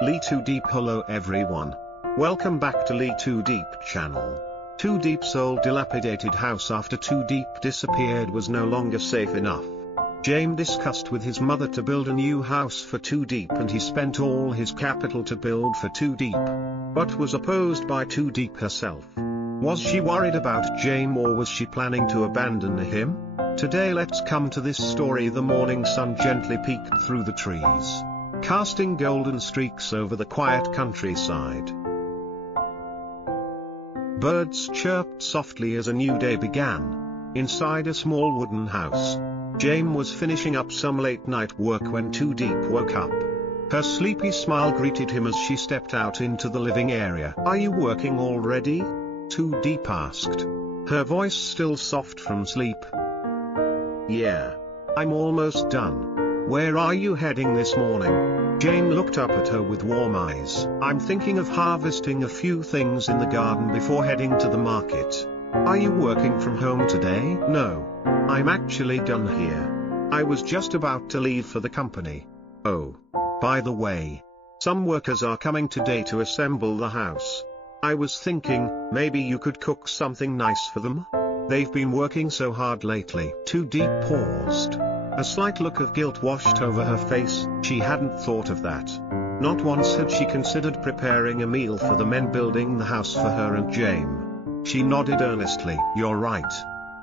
Lytudiep. Hello everyone. Welcome back to Lytudiep channel. Tu Diep's old dilapidated house after Tu Diep disappeared was no longer safe enough. Jame discussed with his mother to build a new house for Tu Diep, and he spent all his capital to build for Tu Diep, but was opposed by Tu Diep herself. Was she worried about Jame, or was she planning to abandon him? Today let's come to this story. The morning sun gently peeked through the trees, casting golden streaks over the quiet countryside. Birds chirped softly as a new day began. Inside a small wooden house, Jame was finishing up some late-night work when Tu Diep woke up. Her sleepy smile greeted him as she stepped out into the living area. "Are you working already?" Tu Diep asked, her voice still soft from sleep. "Yeah. I'm almost done. Where are you heading this morning?" Jame looked up at her with warm eyes. "I'm thinking of harvesting a few things in the garden before heading to the market." "Are you working from home today?" "No. I'm actually done here. I was just about to leave for the company." "Oh. By the way, some workers are coming today to assemble the house. I was thinking, maybe you could cook something nice for them? They've been working so hard lately." Tu Diep paused. A slight look of guilt washed over her face. She hadn't thought of that. Not once had she considered preparing a meal for the men building the house for her and Jame. She nodded earnestly. "You're right.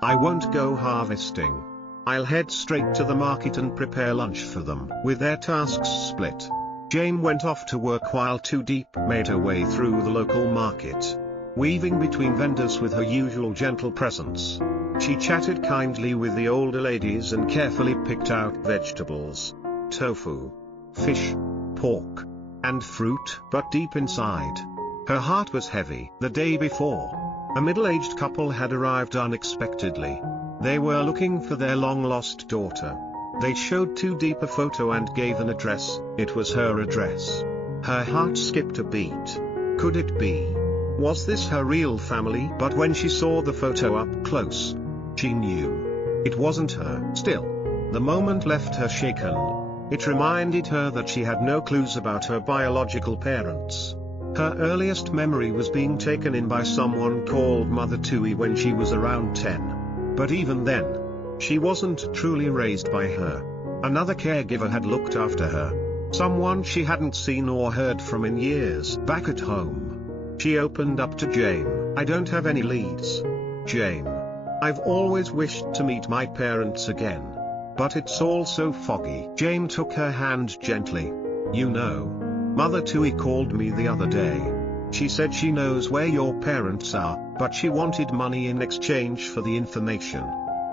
I won't go harvesting. I'll head straight to the market and prepare lunch for them." With their tasks split, Jame went off to work while Tu Diep made her way through the local market, weaving between vendors with her usual gentle presence. She chatted kindly with the older ladies and carefully picked out vegetables, tofu, fish, pork, and fruit. But deep inside, her heart was heavy. The day before, a middle-aged couple had arrived unexpectedly. They were looking for their long-lost daughter. They showed Tu Diep a photo and gave an address. It was her address. Her heart skipped a beat. Could it be? Was this her real family? But when she saw the photo up close, she knew it wasn't her. Still, the moment left her shaken. It reminded her that she had no clues about her biological parents. Her earliest memory was being taken in by someone called Mother Tui when she was around 10. But even then, she wasn't truly raised by her. Another caregiver had looked after her. Someone she hadn't seen or heard from in years. Back at home, she opened up to Jame. "I don't have any leads, Jame. I've always wished to meet my parents again, but it's all so foggy." Jame took her hand gently. "You know, Mother Tui called me the other day. She said she knows where your parents are, but she wanted money in exchange for the information.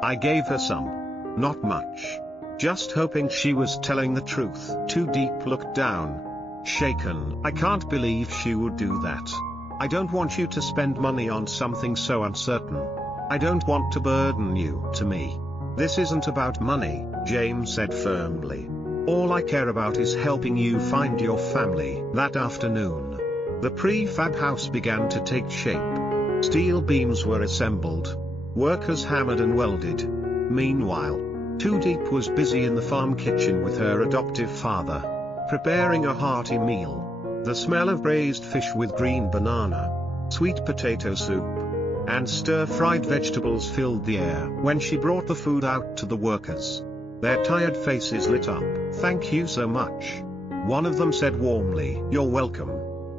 I gave her some. Not much. Just hoping she was telling the truth." Tu Diep looked down, shaken. "I can't believe she would do that. I don't want you to spend money on something so uncertain. I don't want to burden you." "To me, this isn't about money," Jame said firmly. "All I care about is helping you find your family." That afternoon, the prefab house began to take shape. Steel beams were assembled. Workers hammered and welded. Meanwhile, Tu Diep was busy in the farm kitchen with her adoptive father, preparing a hearty meal. The smell of braised fish with green banana, sweet potato soup, and stir-fried vegetables filled the air. When she brought the food out to the workers, their tired faces lit up. "Thank you so much," one of them said warmly. "You're welcome.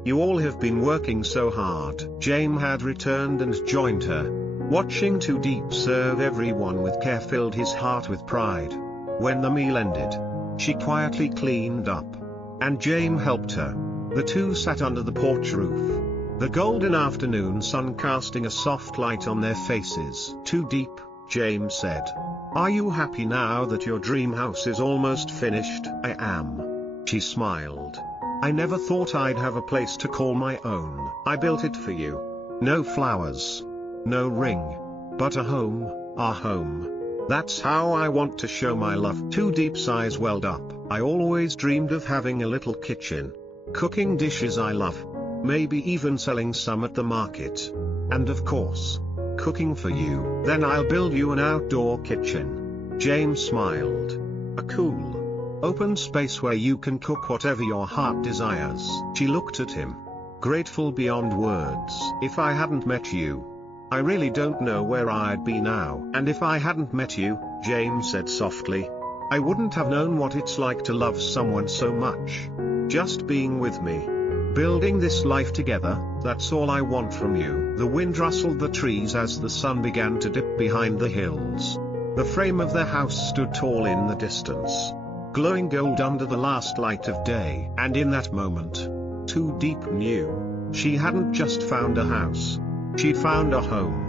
You all have been working so hard." Jame had returned and joined her. Watching Tu Diep serve everyone with care filled his heart with pride. When the meal ended, she quietly cleaned up, and Jame helped her. The two sat under the porch roof, the golden afternoon sun casting a soft light on their faces. "Tu Diep," Jame said, "are you happy now that your dream house is almost finished?" "I am," she smiled. "I never thought I'd have a place to call my own. I built it for you. No flowers, no ring, but a home, our home. That's how I want to show my love." Tu Diep's eyes welled up. "I always dreamed of having a little kitchen, cooking dishes I love, maybe even selling some at the market. And of course, cooking for you. Then I'll build you an outdoor kitchen." Jame smiled. "A cool Open space where you can cook whatever your heart desires. She looked at him, grateful beyond words. If I hadn't met you, I really don't know where I'd be now. And if I hadn't met you, Jame said softly, I wouldn't have known what it's like to love someone so much. Just being with me, building this life together, that's all I want from you. The wind rustled the trees as the sun began to dip behind the hills. The frame of their house stood tall in the distance, glowing gold under the last light of day. And in that moment, Tu Diep knew, she hadn't just found a house, she'd found a home.